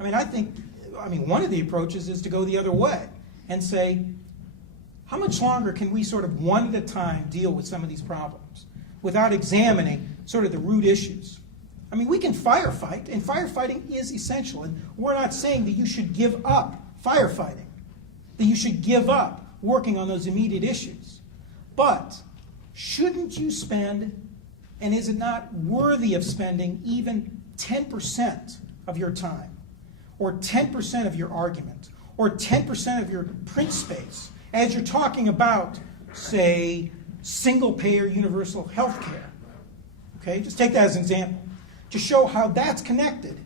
One of the approaches is to go the other way and say, how much longer can we sort of one at a time deal with some of these problems without examining sort of the root issues? We can firefight, and firefighting is essential. And we're not saying that you should give up firefighting, that you should give up working on those immediate issues. But shouldn't you spend, and is it not worthy of spending even 10% of your time, or 10% of your argument, or 10% of your print space, as you're talking about, say, single-payer universal health care? Okay, just take that as an example, to show how that's connected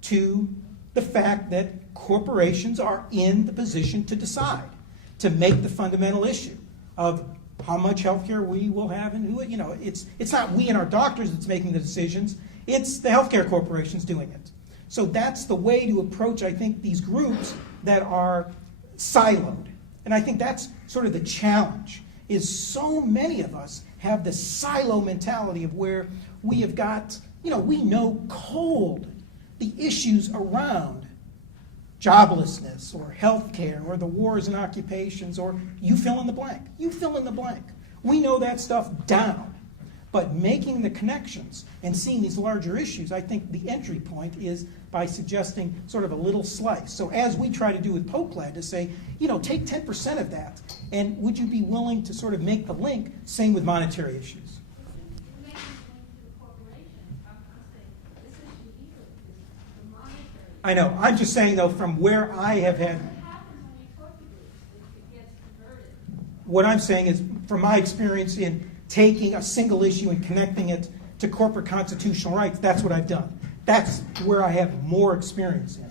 to the fact that corporations are in the position to decide, to make the fundamental issue of how much health care we will have and who, it's not we and our doctors that's making the decisions, it's the healthcare corporations doing it. So that's the way to approach, I think, these groups that are siloed. And I think that's sort of the challenge, is so many of us have this silo mentality of where we have got, we know cold the issues around joblessness or health care or the wars and occupations or you fill in the blank. You fill in the blank. We know that stuff down. But making the connections and seeing these larger issues, I think the entry point is by suggesting sort of a little slice. So as we try to do with POCLAD, to say, take 10% of that, and would you be willing to sort of make the link, same with monetary issues? I know. I'm just saying, though, from where I have had... What I'm saying is, from my experience in taking a single issue and connecting it to corporate constitutional rights, that's what I've done. That's where I have more experience in.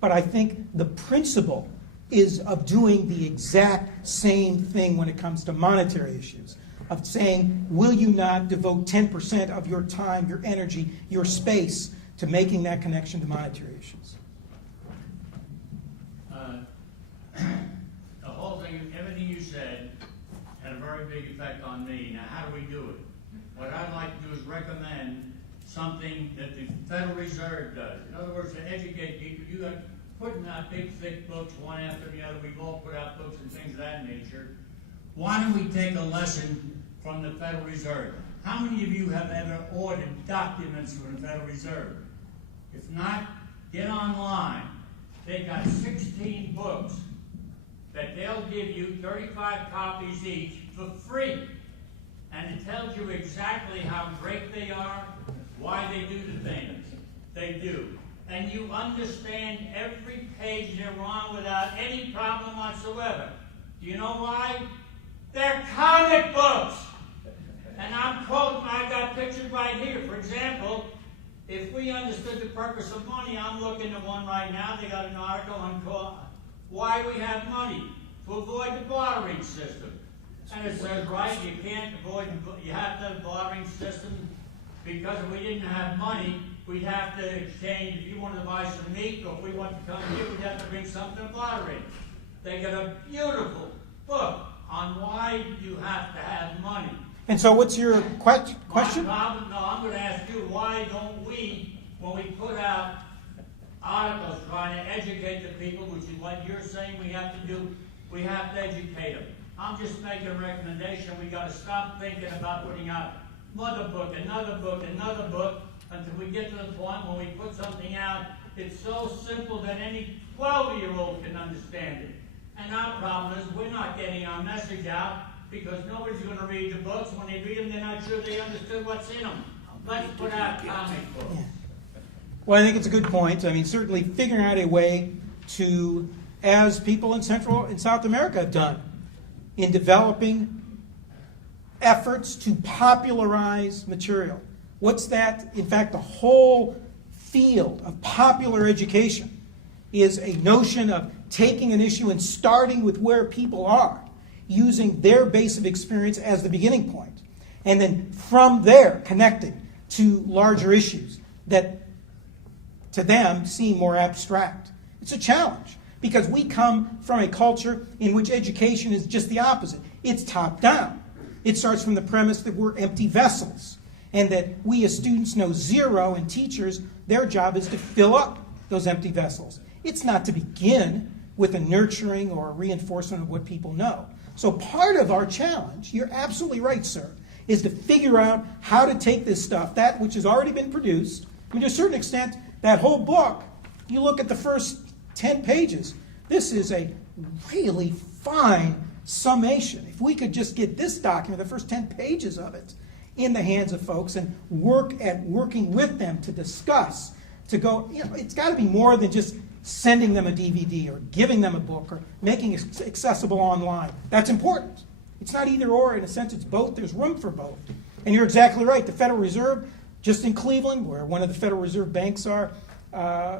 But I think the principle is of doing the exact same thing when it comes to monetary issues, of saying, will you not devote 10% of your time, your energy, your space to making that connection to monetary issues? The whole thing, everything you said, had a very big effect on me. Now, how do we do it? What I'd like to do is recommend something that the Federal Reserve does. In other words, to educate people, you got putting out big, thick books, one after the other. We've all put out books and things of that nature. Why don't we take a lesson from the Federal Reserve? How many of you have ever ordered documents from the Federal Reserve? If not, get online. They got 16 books that they'll give you 35 copies each for free. And it tells you exactly how great they are, why they do the things they do. And you understand every page they're on without any problem whatsoever. Do you know why? They're comic books! And I'm quoting, I got pictures right here. For example, if we understood the purpose of money, I'm looking at one right now. They got an article on why we have money, to avoid the bartering system. And it says, right, you can't avoid, you have to have a bartering system because if we didn't have money, we'd have to exchange. If you wanted to buy some meat, or if we wanted to come here, we'd have to bring something to bartering. They got a beautiful book on why you have to have money. And so what's your question? No, I'm going to ask you, why don't we, when we put out articles trying to educate the people, which is what you're saying we have to do, we have to educate them. I'm just making a recommendation. We got to stop thinking about putting out another book, another book, another book, until we get to the point when we put something out, it's so simple that any 12-year-old can understand it. And our problem is we're not getting our message out because nobody's going to read the books. When they read them, they're not sure they understood what's in them. Let's put out comic books. Yeah. Well, I think it's a good point. I mean, certainly figuring out a way to, as people in Central and South America have done, in developing efforts to popularize material. What's that? In fact, the whole field of popular education is a notion of taking an issue and starting with where people are, using their base of experience as the beginning point, and then from there connecting to larger issues that to them seem more abstract. It's a challenge because we come from a culture in which education is just the opposite. It's top down. It starts from the premise that we're empty vessels and that we as students know zero, and teachers, their job is to fill up those empty vessels. It's not to begin with a nurturing or a reinforcement of what people know. So part of our challenge, you're absolutely right, sir, is to figure out how to take this stuff, that which has already been produced. I mean, to a certain extent, that whole book, you look at the first 10 pages, this is a really fine summation. If we could just get this document, the first 10 pages of it, in the hands of folks and working with them to discuss, to go, it's got to be more than just sending them a DVD or giving them a book or making it accessible online. That's important. It's not either or. In a sense, it's both. There's room for both. And you're exactly right. The Federal Reserve, just in Cleveland, where one of the Federal Reserve banks are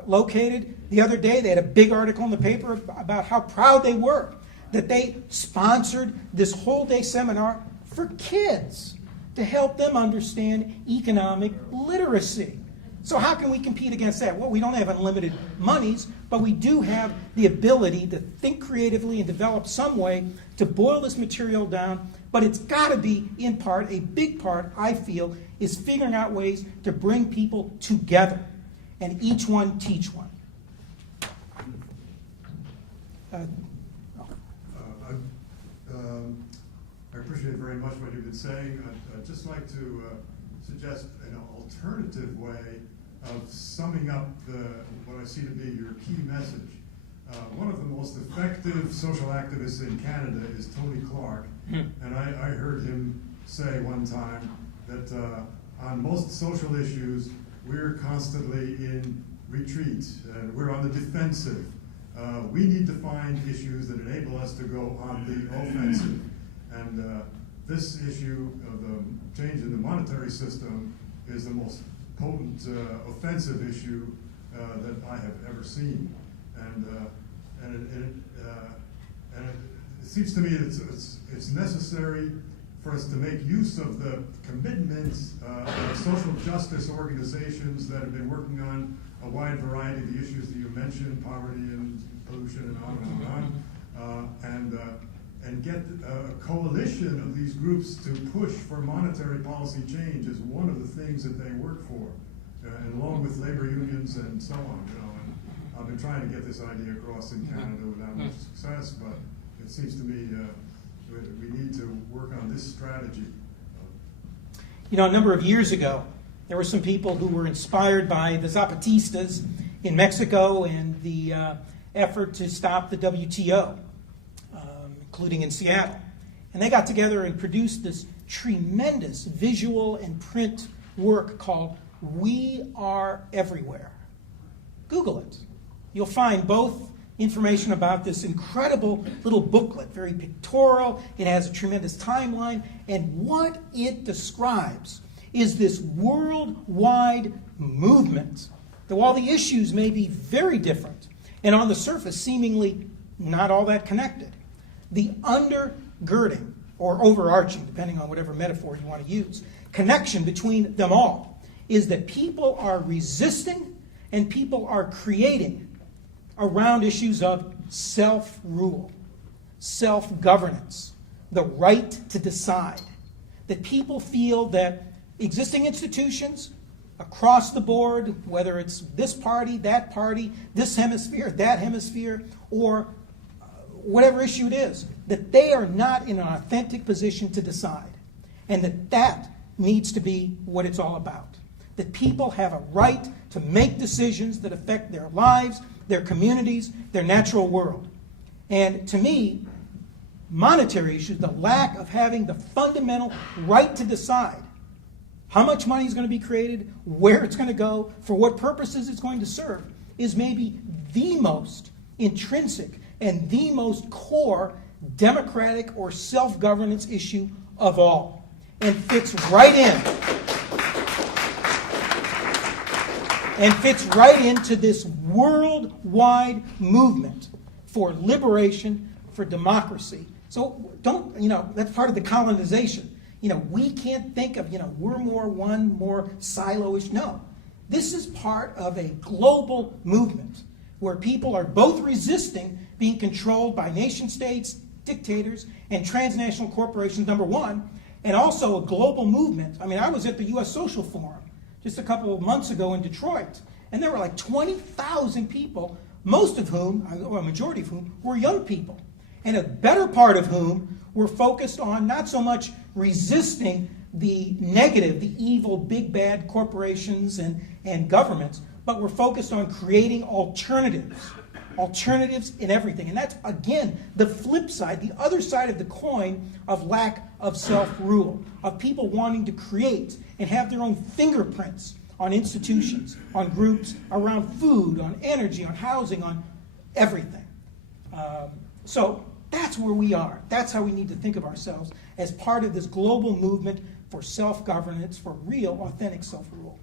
located, the other day they had a big article in the paper about how proud they were that they sponsored this whole-day seminar for kids to help them understand economic literacy. So how can we compete against that? Well, we don't have unlimited monies, but we do have the ability to think creatively and develop some way to boil this material down. But it's got to be, in part, a big part, I feel, is figuring out ways to bring people together and each one teach one. I appreciate very much what you've been saying. I'd just like to suggest an alternative way of summing up what I see to be your key message. One of the most effective social activists in Canada is Tony Clark, and I heard him say one time that on most social issues, we're constantly in retreat, and we're on the defensive. We need to find issues that enable us to go on the offensive. And this issue of the change in the monetary system is the most potent offensive issue that I have ever seen. And it seems to me it's necessary for us to make use of the commitments of social justice organizations that have been working on a wide variety of the issues that you mentioned, poverty and pollution and on and on, and get a coalition of these groups to push for monetary policy change is one of the things that they work for, and along with labor unions and so on. And I've been trying to get this idea across in Canada without much success, but it seems to me we need to work on this strategy. A number of years ago, there were some people who were inspired by the Zapatistas in Mexico and the effort to stop the WTO, including in Seattle. And they got together and produced this tremendous visual and print work called We Are Everywhere. Google it. You'll find both information about this incredible little booklet, very pictorial. It has a tremendous timeline. And what it describes is this worldwide movement that, while the issues may be very different and on the surface seemingly not all that connected, the undergirding or overarching, depending on whatever metaphor you want to use, connection between them all is that people are resisting and people are creating around issues of self-rule, self-governance, the right to decide. That people feel that existing institutions across the board, whether it's this party, this hemisphere, that hemisphere, or whatever issue it is, that they are not in an authentic position to decide. And that needs to be what it's all about. That people have a right to make decisions that affect their lives, their communities, their natural world. And to me, monetary issues, the lack of having the fundamental right to decide how much money is going to be created, where it's going to go, for what purposes it's going to serve, is maybe the most intrinsic and the most core democratic or self-governance issue of all, and fits right into this worldwide movement for liberation, for democracy. So that's part of the colonization. We can't think of, we're more silo-ish. No. This is part of a global movement where people are both resisting being controlled by nation states, dictators, and transnational corporations, number one, and also a global movement. I mean, I was at the U.S. Social Forum just a couple of months ago in Detroit, And there were like 20,000 people, most of whom, or a majority of whom, were young people. And a better part of whom were focused on not so much resisting the negative, the evil, big bad corporations and governments, but were focused on creating alternatives in everything. And that's, again, the flip side, the other side of the coin of lack of self-rule, of people wanting to create and have their own fingerprints on institutions, on groups, around food, on energy, on housing, on everything. So that's where we are. That's how we need to think of ourselves as part of this global movement for self-governance, for real, authentic self-rule.